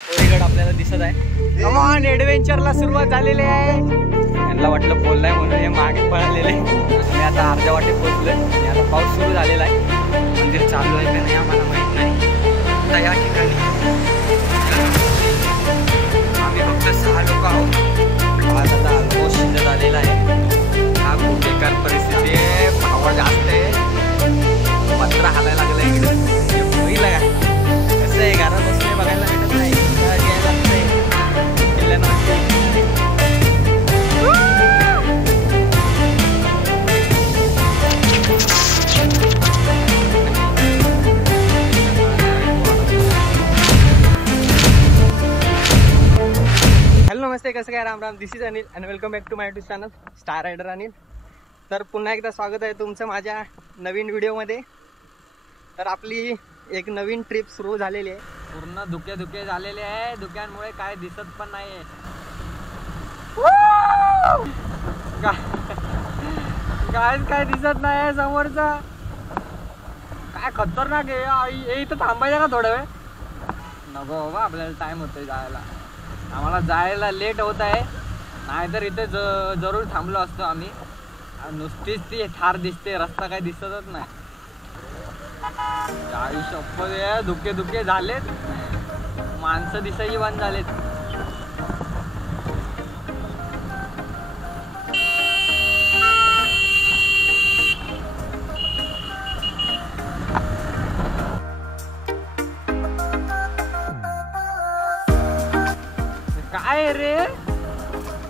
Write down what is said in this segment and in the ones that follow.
कोरीगड आपल्याला दिसत आहे. कमॉन, एडव्हेंचरला सुरुवात झालेली आहे. यांना वाटलं बोललाय म्हणून हे मागे पळालेले. मी आता अर्ध्या वाटेत पोहोचलोय आणि आता पाऊस सुरू झालेला आहे. मंदिर चालू आहे का नाही आम्हाला माहित नाही. आता या ठिकाणी आम्ही फक्त 6 लोक आहोत. आज आता ऑलमोस्ट शिजत आलेला आहे. हा खूप बेकार परिस्थिती आहे. पावा जास्त आहे. पत्र हालायला लागला इकडे. होईल का कसं आहे, घरात बसले बघायला भेटत नाही. घ्यायला लागतंय किल्ल्यानं. हॅलो नमस्ते, कसं काय, Ram Ram. This is Anil and welcome back to my YouTube channel star rider Anil. तर पुन्हा एकदा स्वागत आहे तुमचं माझ्या नवीन व्हिडिओमध्ये. तर आपली एक नवीन ट्रिप सुरू झालेली आहे. पूर्ण धुके झालेले आहे. धुक्यांमुळे काय दिसत पण नाही आहे. काय दिसत नाही आहे समोरचा. काय खतरनाक आहे. इथं थांबायचं का थोडा वेळ? नको बाबा, आपल्याला टाइम होतोय जायला. आम्हाला जायला लेट होत आहे. नाहीतर इथे जरूर थांबलो असतो आम्ही. नुसतीच ती ठार दिसते, रस्ता काही दिसतच नाही. शप्पथ, धुके झालेत. माणसं दिसायची बंद झालेत. काय रे,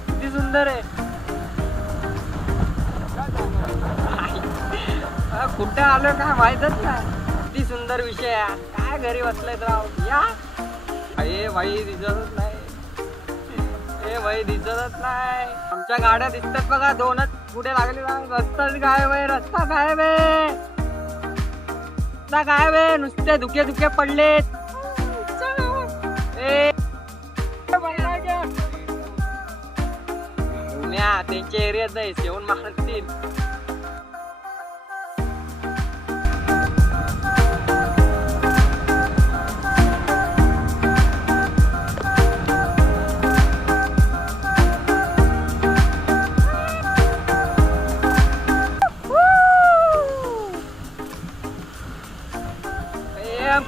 किती सुंदर आहे. कुठे आलो काय माहितच नाही. किती सुंदर विषय आहे. काय घरी बसलाय राव. या भाई दिसतच नाही. भाई दिसतच नाही. आमच्या गाड्या दिसतात बघा, 2च कुठे लागले. रस्ताच गायब आहे. रस्ता गायब आहे. रस्ता गायब आहे. नुसते धुके पडलेत. त्यांच्या एरियात जाईल, येऊन मारतील.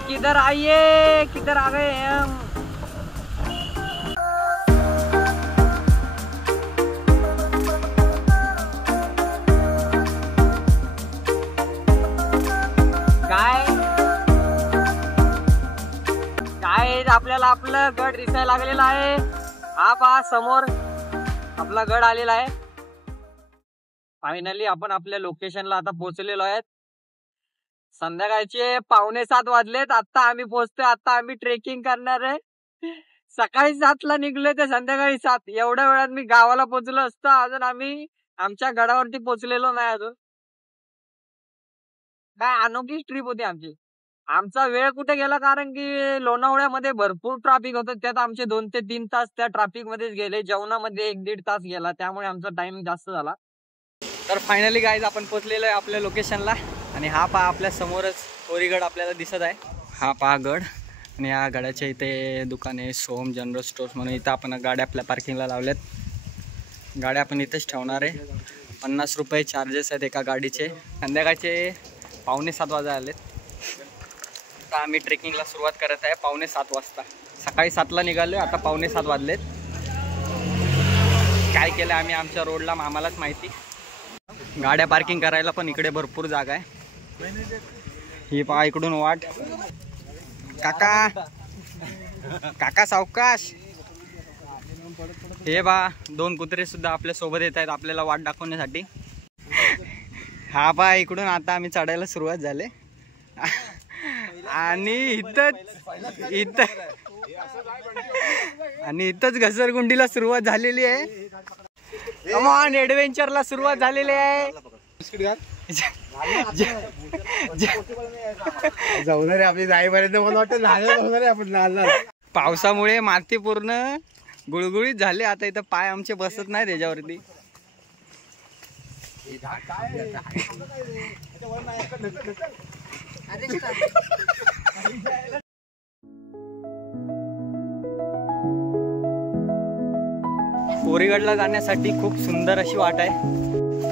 किधर आइए, किधर आ गए हम. काय आपल्याला आपलं गड दिसायला लागलेला आहे. हा पहा समोर आपला गड आलेला आहे. फायनली आपण आपल्या लोकेशनला आता पोहोचलेलो आहेत. संध्याकाळचे 6:45 वाजलेत. आता आम्ही पोहोचतोय. आता आम्ही ट्रेकिंग करणार आहे. सकाळी 7ला निघलोय ते संध्याकाळी 7. एवढ्या वेळात मी गावाला पोहोचलो असतो. अजून आम्ही आमच्या गडावरती पोहोचलेलो नाही अजून. काय अनोखी ट्रिप होती आमची. आमचा वेळ कुठे गेला, कारण की लोणावळ्यामध्ये भरपूर ट्रॅफिक होतं. त्यात आमचे 2 ते 3 तास त्या ट्रॅफिक मध्येच गेले. जेवणामध्ये 1-1.5 तास गेला. त्यामुळे आमचा टाइम जास्त झाला. तर फायनली गाईज आपण पोहोचलेलो आहे आपल्या लोकेशनला. आणि हा पहा आपल्या समोरच कोरीगड आपल्याला दिसत आहे. हा पहा गड. आणि या गडाच्या इथे दुकाने सोम जनरल स्टोर्स म्हणून इथं आपण गाड्या आपल्या पार्किंगला लावल्यात. गाड्या आपण इथेच ठेवणार आहे. 50 रुपये चार्जेस आहेत एका गाडीचे. संध्याकाळचे 6:45 वाजता आलेत. आता आम्ही ट्रेकिंगला सुरुवात करत आहे 6:45 वाजता. सकाळी 7ला निघालो, आता 6:45 वाजलेत. काय केलं आम्ही आमच्या रोडला आम्हालाच माहिती. गाड्या पार्किंग करायला पण इकडे भरपूर जागा आहे. ही पहा इकडून वाट. काका सावकाश. हे बा 2 कुत्रे सुद्धा आपल्या सोबत येत आहेत आपल्याला वाट दाखवण्यासाठी. हा पहा इकडून आता आम्ही चढायला सुरुवात झाले. आणि इथंच घसरगुंडीला सुरुवात झालेली आहे. कमॉन, एडव्हेंचरला सुरुवात झालेली आहे. जाऊन रे आपली जाईपर्यंत मला वाटतं होणार आहे आपण. पावसामुळे माती पूर्ण गुळगुळीत झाले. आता इथं पाय आमचे बसत नाही त्याच्यावरती. कोरीगडला जाण्यासाठी खूप सुंदर अशी वाट आहे.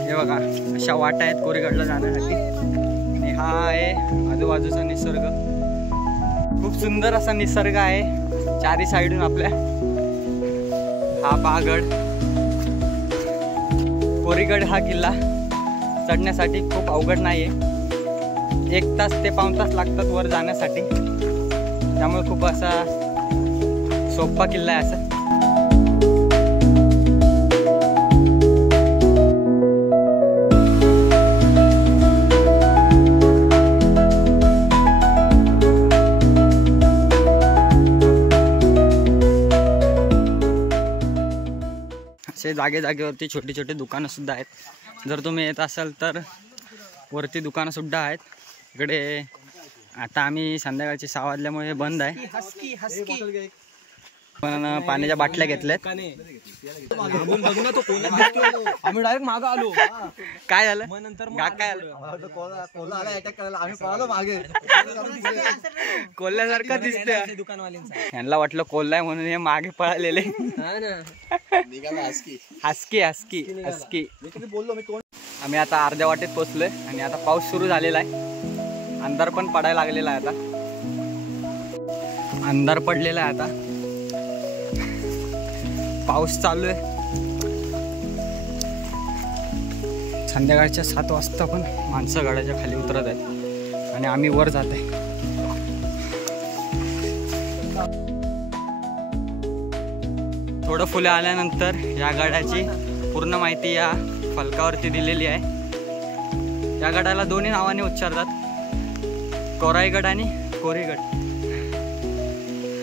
हे बघा अशा वाटा आहेत कोरीगडला जाण्यासाठी. आणि हा आहे आजूबाजूचा निसर्ग. खूप सुंदर असा निसर्ग आहे चारी साईडून आपल्या. हा पहागड कोरीगड हा किल्ला चढण्यासाठी खूप अवघड नाही आहे. 1 तास ते पाऊण तास लागतात वर जाण्यासाठी. त्यामुळे खूप असा सोपा किल्ला आहे असा. असे जागे जागेवरती छोटी छोटी दुकानं सुद्धा आहेत. जर तुम्ही येत असाल तर वरती दुकानं सुद्धा आहेत. इकडे आता आम्ही संध्याकाळचे 6 वाजल्यामुळे बंद आहे. पण पाण्याच्या बाटल्या घेतल्यात. आम्ही डायरेक्ट मागं आलो. काय झालं नंतर काय आलं कोल्ह्यासारखं दिसतंय. यांना वाटलं कोल्हा म्हणून हे मागे पळालेले. Husky husky husky. आम्ही आता अर्ध्या वाटेत पोचलोय आणि आता पाऊस सुरू झालेला आहे. अंधार पण पडायला लागलेला आहे. आता अंधार पडलेला आहे. आता पाऊस चालू आहे. संध्याकाळच्या 7 वाजता पण माणसं गाड्याच्या खाली उतरत आहेत आणि आम्ही वर जात आहे. थोडं फुले आल्यानंतर या गडाची पूर्ण माहिती या फलकावरती दिलेली आहे. या गडाला दोन्ही नावाने उच्चारतात, कोराईगड आणि कोरीगड.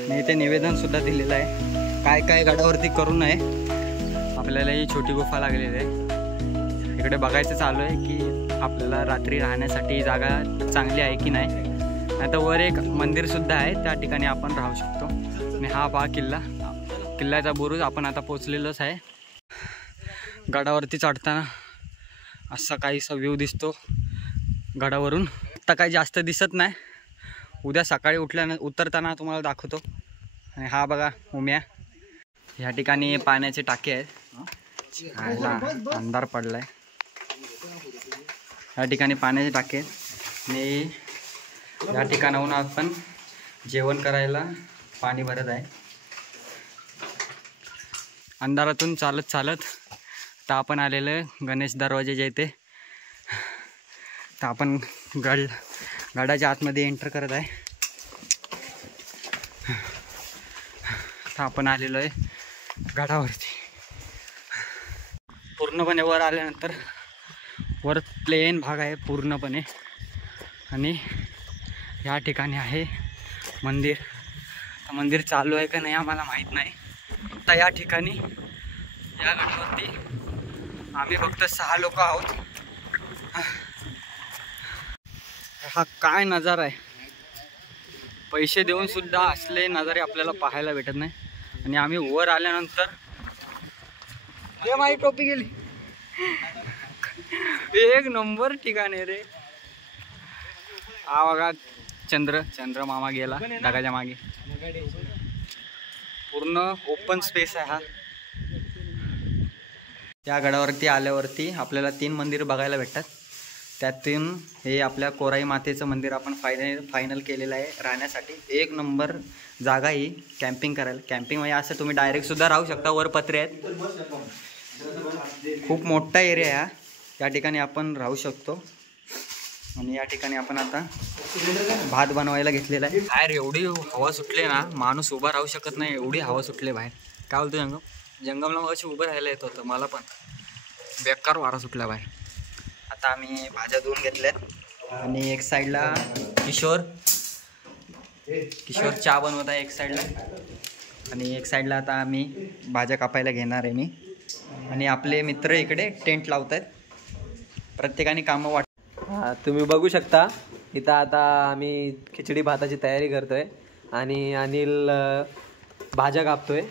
आणि इथे निवेदन सुद्धा दिलेलं आहे काय काय गडावरती करू नये. आपल्याला ही छोटी गुफा लागलेली आहे. इकडे बघायचं चालू आहे की आपल्याला रात्री राहण्यासाठी जागा चांगली आहे की नाही. आता वर एक मंदिर सुद्धा आहे, त्या ठिकाणी आपण राहू शकतो. आणि हा पहा किल्ला, किल्ल्याचा बुरुज. आपण आता पोचलेलोच आहे. गडावरती चढताना असा काहीसा व्ह्यू दिसतो गडावरून. आता काही जास्त दिसत नाही. उद्या सकाळी उतरताना तुम्हाला दाखवतो. आणि हा बघा उम्या. या ठिकाणी पाण्याचे टाके आहेत. अंधार पडलाय. या ठिकाणी पाण्याचे टाके आहेत आणि या ठिकाणाहून आपण जेवण करायला पाणी भरत आहे. अंधारातून चालत चालत तर आपण आलेलं आहे गणेश दरवाजे इथे. तर आपण गडाच्या आतमध्ये एंटर करत आहे. तर आपण आलेलो आहे गडावरती. पूर्णपणे वर आल्यानंतर वर प्लेन भाग आहे पूर्णपणे. आणि या ठिकाणी आहे मंदिर. मंदिर चालू आहे का नाही आम्हाला माहीत नाही. आता या ठिकाणी या गडावरती आम्ही फक्त 6 लोक आहोत. हा काय नजारा आहे. पैसे देऊन सुद्धा असले नजारे आपल्याला पाहायला भेटत नाही. आणि आम्ही वर आल्यानंतर माझी टोपी गेली. एक नंबर ठिकाण आहे रे. हा बघा चंद्र मामा गेला ढगाच्या मागे. पूर्ण ओपन स्पेस आहे हा. या गडावरती आल्यावरती आपल्याला 3 मंदिर बघायला भेटतात. त्यातून हे आपल्या कोराई मातेचं मंदिर आपण फायनल केलेलं आहे राहण्यासाठी. 1 नंबर जागा ही कॅम्पिंग करायला. कॅम्पिंग म्हणजे असं तुम्ही डायरेक्ट सुद्धा राहू शकता. वर पत्रे आहेत. खूप मोठा एरिया आहे. या ठिकाणी आपण राहू शकतो. आणि या ठिकाणी आपण आता भात बनवायला घेतलेला आहे. बाहेर एवढी हवा सुटली ना, माणूस उभा राहू शकत नाही एवढी हवा सुटली बाहेर. काय बोलतो जंगमला मग अशी उभं राहायला येत होतं मला, पण बेकार वारा सुटला बाहेर. आता आम्ही भाज्या धुवून घेतल्यात आणि एक साईडला किशोर चहा बनवत आहे एक साईडला. आणि एक साईडला आता आम्ही भाज्या कापायला घेणार आहे मी. आणि आपले मित्र इकडे टेंट लावत आहेत. प्रत्येकाने कामं वाट. तुम्ही बघू शकता इथं आता आम्ही खिचडी भाताची तयारी करतोय आणि अनिल भाज्या कापतोय.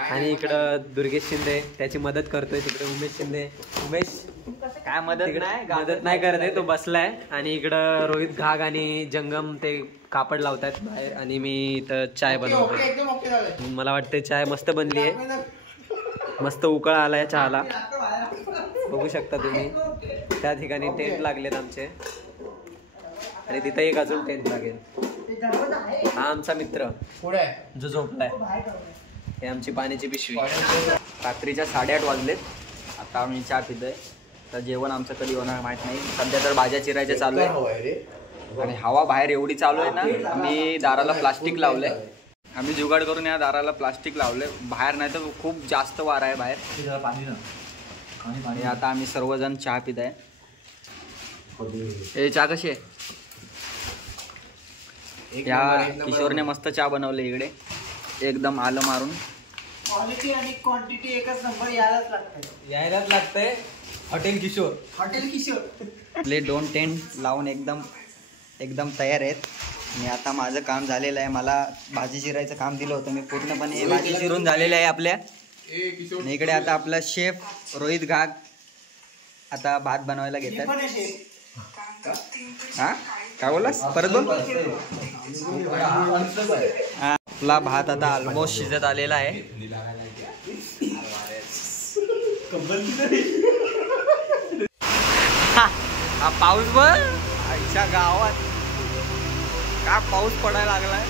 आणि इकडं दुर्गेश शिंदे त्याची मदत करतोय. तिकडे उमेश शिंदे. उमेश काय मदत नाही मदत नाही करत आहे, तो बसलाय. आणि इकडं रोहित घाग आणि जंगम ते कापड लावतात बाहेर आणि मी इथं चाय बनवतोय. मला वाटतं चाय मस्त बनली आहे, मस्त उकळा आलाय चहाला. बघू शकता तुम्ही त्या ठिकाणी टेंट लागलेत आमचे आणि तिथं एक अजून टेंट लागेल. हा आमचा मित्र जो झोपलाय. हे आमची पाण्याची पिशवी. रात्रीच्या 8:30 वाजलेत. आता आम्ही चहा पितोय. तर जेवण आमचं कधी होणार माहित नाही. सध्या तर भाज्या चिरायच्या चालू आहे आणि हवा बाहेर एवढी चालू आहे ना, आम्ही दाराला प्लास्टिक लावलंय. आम्ही जुगाड करून या दाराला प्लास्टिक लावलंय बाहेर, नाही तर खूप जास्त वारा आहे बाहेर. आणि आता आम्ही सर्वजण चहा पित आहे. हे चहा कशी आहे? या किशोरने मस्त चहा बनवले इकडे, एकदम आलं मारून. क्वालिटी आणि क्वांटिटी एकच नंबर यायलाच लागतंय. हॉटेल किशोर. आपले 2 टेंट लावून एकदम तयार आहेत. आणि आता माझं काम झालेलं आहे. मला भाजी चिरायचं काम दिलं होतं, मी पूर्णपणे भाजी चिरून झालेलं आहे आपल्या. आणि इकडे आता आपला शेफ रोहित घाग आता भात बनवायला घेतात. हा काय बोललास? परत बोल. आपला भात आता ऑलमोस्ट शिजत आलेला आहे. हा पाऊस बघ आईच्या गावात का पाऊस पडायला लागलाय.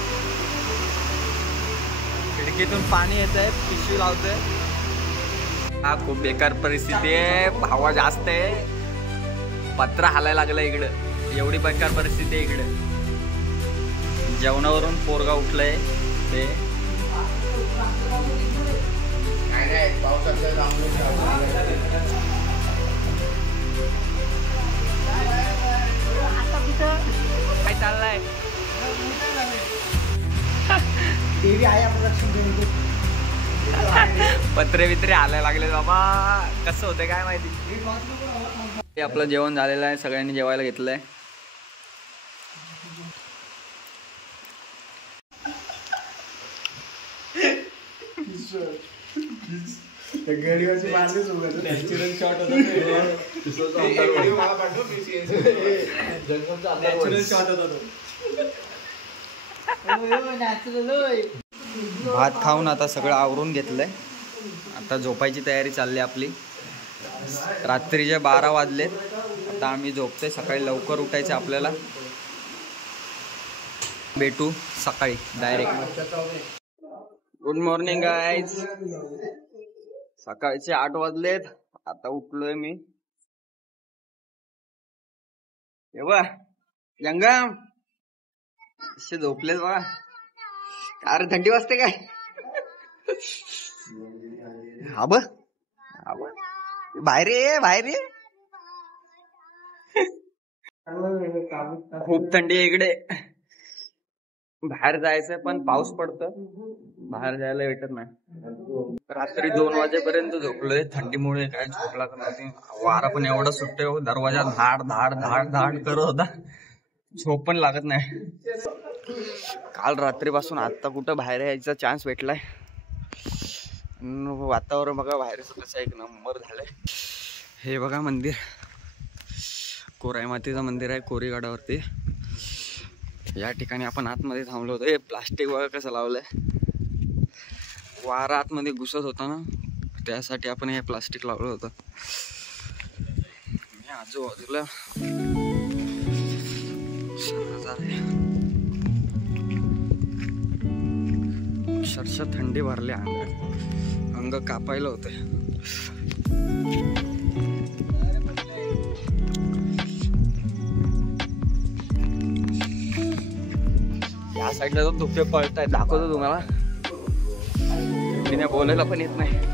खिडकीतून पाणी येत आहे, पिशवी लावतोय. हा खूप बेकार परिस्थिती आहे, हवा जास्त आहे, पत्र हालायला लागलं इकडं. एवढी बेकार परिस्थिती आहे इकडे. जेवणावरून पोरगा उठलाय ते. काय चाललंय? पत्रे बित्रे आलाय लागले बाबा, कसं होतंय काय माहिती. आपलं जेवण झालेलं आहे, सगळ्यांनी जेवायला घेतलंय. नॅचरल शॉट होता. भात खाऊन आता सगळं आवरून घेतलंय. आता झोपायची तयारी चालली आपली. रात्रीचे 12 वाजलेत. आता आम्ही झोपतोय. सकाळी लवकर उठायचं आपल्याला. भेटू सकाळी डायरेक्ट. Good morning guys. सकाळचे 8 वाजलेत. आता उठलोय मी. बा जंगम असे झोपलेत बघा. अरे थंडी वाजते काय? हा ब बाहेर ये, बाहेर ये. खूप थंडी आहे इकडे. बाहेर जायचंय पण पाऊस पडतं, बाहेर जायला भेटत नाही. रात्री 2 वाजेपर्यंत झोपलोय. थंडीमुळे काय झोप लागत नाही. वारा पण एवढा सुटतोय, दरवाजा धाड धाड धाड धाड करत होता. झोप पण लागत नाही. काल रात्रीपासून आता कुठं बाहेर यायचा चान्स भेटलाय. वातावरण बघा बाहेरचं कसं एक नंबर झालंय. हे बघा मंदिर, कोराई मातीचं मंदिर आहे कोरीगडावरती. या ठिकाणी आपण आतमध्ये थांबलो होतो. हे प्लास्टिक बघा कसं लावलंय. वारा आतमध्ये घुसत होता ना, त्यासाठी आपण हे प्लास्टिक लावलं होतं. आजूबाजूला अक्षरशः थंडी भरली अंगात, अंग कापायला होते. या साईडला तो धुके पळताय, दाखवतो तुम्हाला. तिने बोलायला पण येत नाही.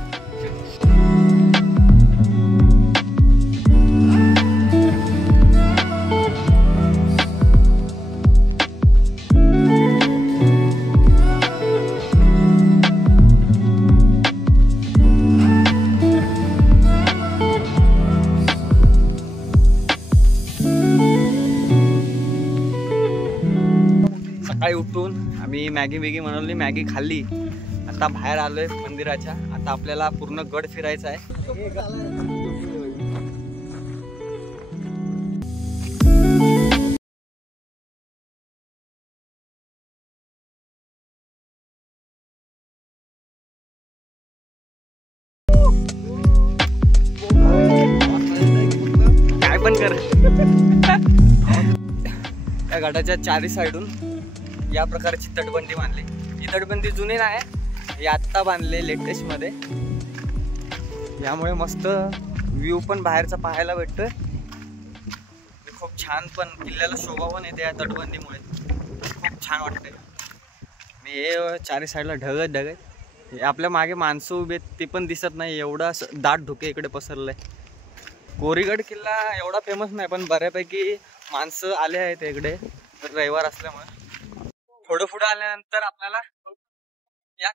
सकाळी उठून आम्ही मॅगी बनवली, मॅगी खाल्ली. आता बाहेर आलोय मंदिराच्या. आता आपल्याला पूर्ण गड फिरायचा आहे. काय पण कर. त्या गडाच्या चारी साईडून या प्रकारची तटबंदी बांधली. ही तटबंदी जुनी नाही, ही आत्ता बांधली लेटेस्ट मध्ये. यामुळे मस्त व्ह्यू पण बाहेरचा पाहायला भेटतोय. खूप छान पण किल्ल्याला शोभा पण येते या तटबंदीमुळे. खूप छान वाटतंय. मी हे चारी साईडला ढगत ढगत, आपल्या मागे माणसं उभे ते पण दिसत नाही, एवढा दाट धुके इकडे पसरलंय. कोरीगड किल्ला एवढा फेमस नाही, पण बऱ्यापैकी माणसं आले आहेत इकडे रविवार असल्यामुळे. थोडं पुढे आल्यानंतर आपल्याला या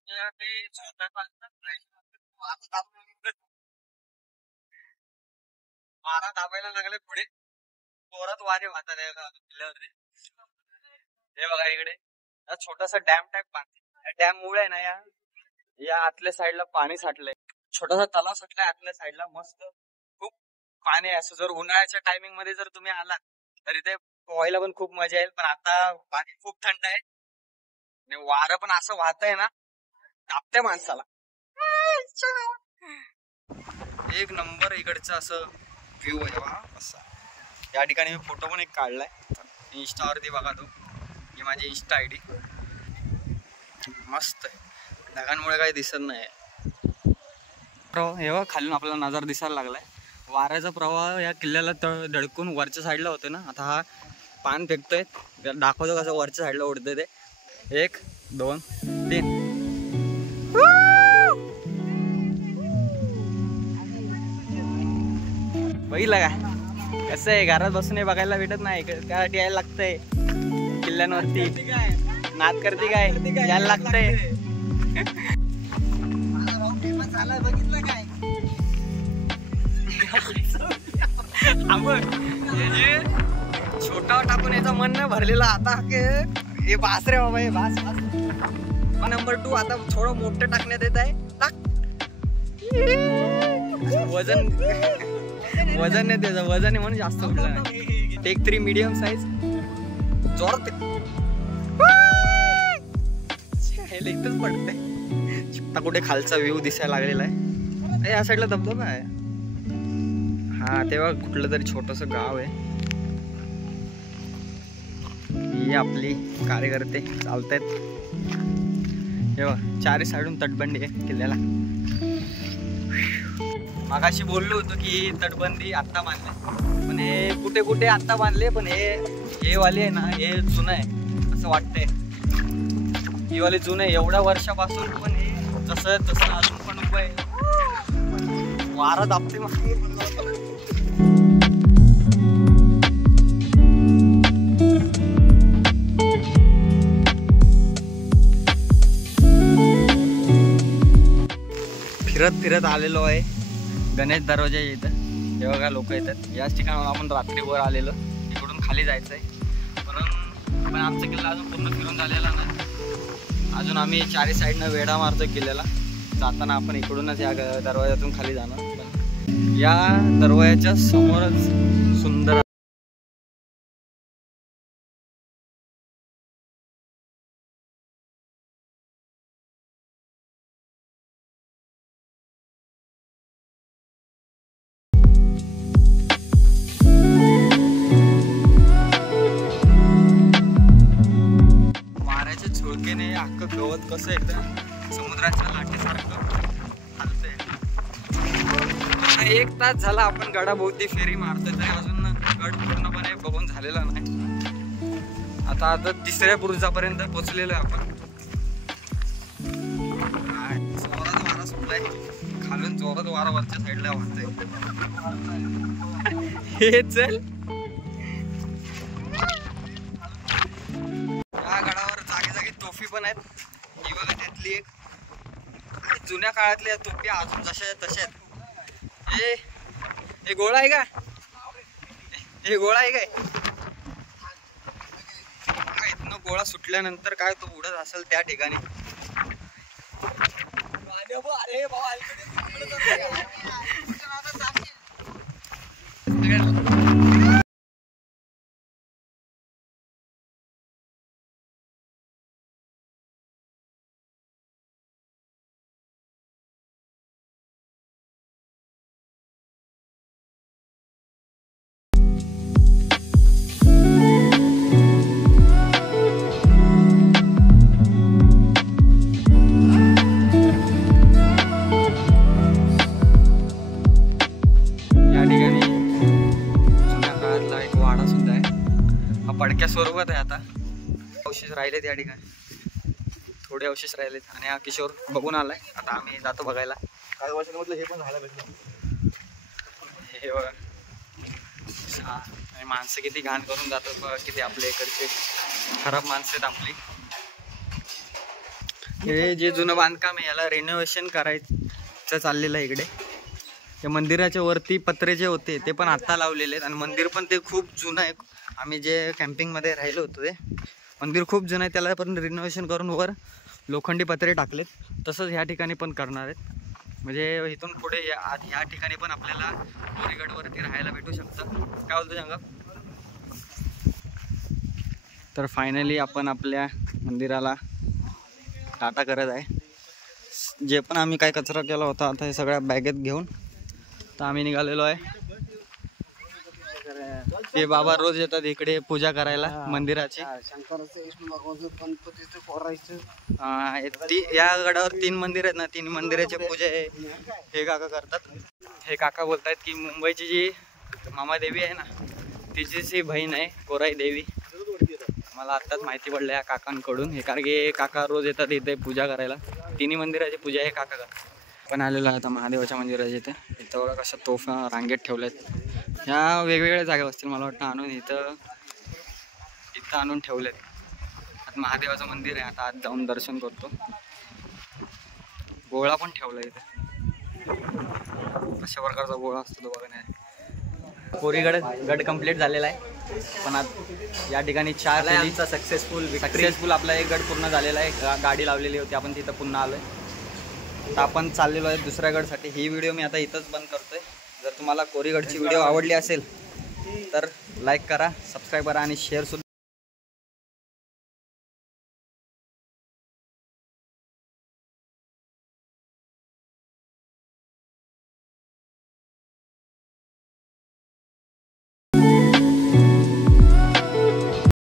वारा दाबायला लागले पुढे. जोरात वारे वाहतात किल्ल्यावरती. हे बघा इकडे छोटासा डॅम टाईप बांधले. डॅम मुळे ना या आतल्या साईडला पाणी साठलंय. छोटासा तलाव साठलाय आतल्या साईडला. मस्त खूप पाणी आहे. असं जर उन्हाळ्याच्या टायमिंग मध्ये जर तुम्ही आलात तर इथे पोहायला पण खूप मजा येईल. पण आता पाणी खूप थंड आहे आणि वारं पण असं वाहतंय ना, तापते माणसाला. एक नंबर इकडचं असं व्ह्यू आहे वा असा. या ठिकाणी मी फोटो पण एक काढलाय, इंस्टावरती बघा तो. ही माझी इंस्टा आयडी. मस्त आहे. ढगांमुळे काही दिसत नाही. हे बघ खालून आपल्याला नजारा दिसायला लागलाय. वाऱ्याचा प्रवाह या किल्ल्याला धडकून वरच्या साईडला होते ना. आता हा पान फेकतोय, दाखवतो कसं वरच्या साईडला उडतंय ते. 1 2 3. बघितलं का कसं आहे. घरात बसून हे बघायला भेटत नाही, त्यासाठी यायला लागतंय किल्ल्यांवरती. नाद करते काय, यायला लागतंय. बघितलं काय छोटा टाकून याचं मन नाही भरलेलं. आता हे बास रे बाबा, हे बास. नंबर 2 आता थोडं मोठं टाकण्यात येत आहे. टाक. वजन नाही त्याचं, वजन आहे म्हणून जास्त उठलं नाही. Take 3 medium size. जोरात इथंच पडतंय. आता कुठे खालचा व्ह्यू दिसायला लागलेला आहे. या साईडला धबधबा आहे. हा तेव्हा कुठलं तरी छोटस गाव आहे. ही आपली कार्यकर्ते चालतायत. तेव्हा चारी साईडून तटबंदी आहे किल्ल्याला. मागाशी बोललो होतो की तटबंदी आत्ता बांधले, पण हे कुठे कुठे आत्ता बांधले. पण हे वाले आहे ना, हे जुनं आहे असं वाटतंय. ही वाले जुनं आहे एवढ्या वर्षापासून, पण हे जसं तसं अजून पण उभं आहे. वारा दाबते मग. फिरत फिरत आलेलो आहे गणेश दरवाजा इथं. हे बघा लोक येतात. याच ठिकाणावर आपण रात्रीवर आलेलो. इकडून खाली जायचं आहे, पण आमचा किल्ला अजून पूर्ण फिरून झालेला नाही. अजून आम्ही चारी साईडनं वेढा मारतो किल्ल्याला. जाताना आपण इकडूनच या दरवाजातून खाली जाणार. या दरवाजाच्या समोरच सुंदर वाऱ्याच्या झुळकेने अख्खं गवत कसं एकदम समुद्राच्या लाटेसारखं हलतंय. 1 तास झाला आपण गडाभोवती फेरी मारतोय, तरी अजून गड पूर्णपणे बघून झालेला नाही. आता 3ऱ्या बुरुजापर्यंत पोहोचलेलो आहे आपण. जोरात वारा सुटलाय. खालून जोरात वारा वरच्या साईडला वाहतोय. हे चल. या गडावर जागी जागी तोफी पण आहेत. ही बघा त्यातली एक. जुन्या काळातल्या तोफी अजून जशा तशा आहेत. हे गोळा आहे का? हे गोळा आहे काय? इथनं गोळा सुटल्यानंतर काय तो उडत असेल त्या ठिकाणी. स्वरूपात आहे आता. अवशेष राहिलेत या ठिकाणी, थोडे अवशेष राहिलेत आणि हा किशोर बघून आलाय. आता आम्ही जातो बघायला. काही वर्षांमधलं हे पण राहायला भेटलं. हे बघा आणि माणसं किती घाण करून जातात बघा, किती आपल्या इकडचे खराब माणसं आहेत आपली. हे जे जुनं बांधकाम आहे याला रिनोव्हेशन करायचं चाललेलं आहे इकडे. ते मंदिराच्या वरती पत्रे जे होते ते पण आत्ता लावलेले आहेत आणि मंदिर पण ते खूप जुनं आहे. आम्ही जे कॅम्पिंगमध्ये राहिलो होतो ते मंदिर खूप जुनं आहे, त्याला पण रिनोव्हेशन करून वर लोखंडी पत्रे टाकलेत. तसंच ह्या ठिकाणी पण करणार आहेत. म्हणजे इथून पुढे ह्या ठिकाणी पण आपल्याला कोरीगडवरती राहायला भेटू शकतं. काय बोलतो जंगम? तर फायनली आपण आपल्या मंदिराला टाटा करत आहे. जे पण आम्ही काय कचरा केला होता आता हे सगळ्या बॅगेत घेऊन तर आम्ही निघालेलो आहे. ते बाबा रोज येतात इकडे पूजा करायला मंदिराची. या गडावर 3 मंदिर आहेत ना, 3 मंदिराची पूजा हे काका करतात. हे काका बोलतायत की मुंबईची जी मामादेवी आहे ना तिचीच ही बहीण आहे कोराई देवी. मला आत्ताच माहिती पडलं या काकांकडून. हे कारण की काका रोज येतात इथे पूजा करायला. 3 मंदिराची पूजा हे काका करतात. पण आलेलो आहे आता महादेवाच्या मंदिराच्या इथं बघा कशा तोफा रांगेत ठेवल्यात. ह्या वेगवेगळ्या जागा असतील मला वाटतं आणून इथं आणून ठेवलेत. आता महादेवाचं मंदिर आहे, आता आज जाऊन दर्शन करतो. गोळा पण ठेवला इथे, अशा प्रकारचा गोळा असतो तो बघण्यासाठी. कोरीगड कंप्लीट झालेला आहे. पण आज या ठिकाणी 4 सक्सेसफुल आपला एक गड पूर्ण झालेला आहे. गाडी लावलेली होती आपण तिथं पुन्हा आलोय. आता आपण चाललेलो आहे दुसऱ्या गडसाठी. ही व्हिडिओ मी आता इथंच बंद करतोय. जर तुम्हाला कोरीगडची व्हिडिओ आवडली असेल तर लाईक करा, सबस्क्राईब करा आणि शेअर सुद्धा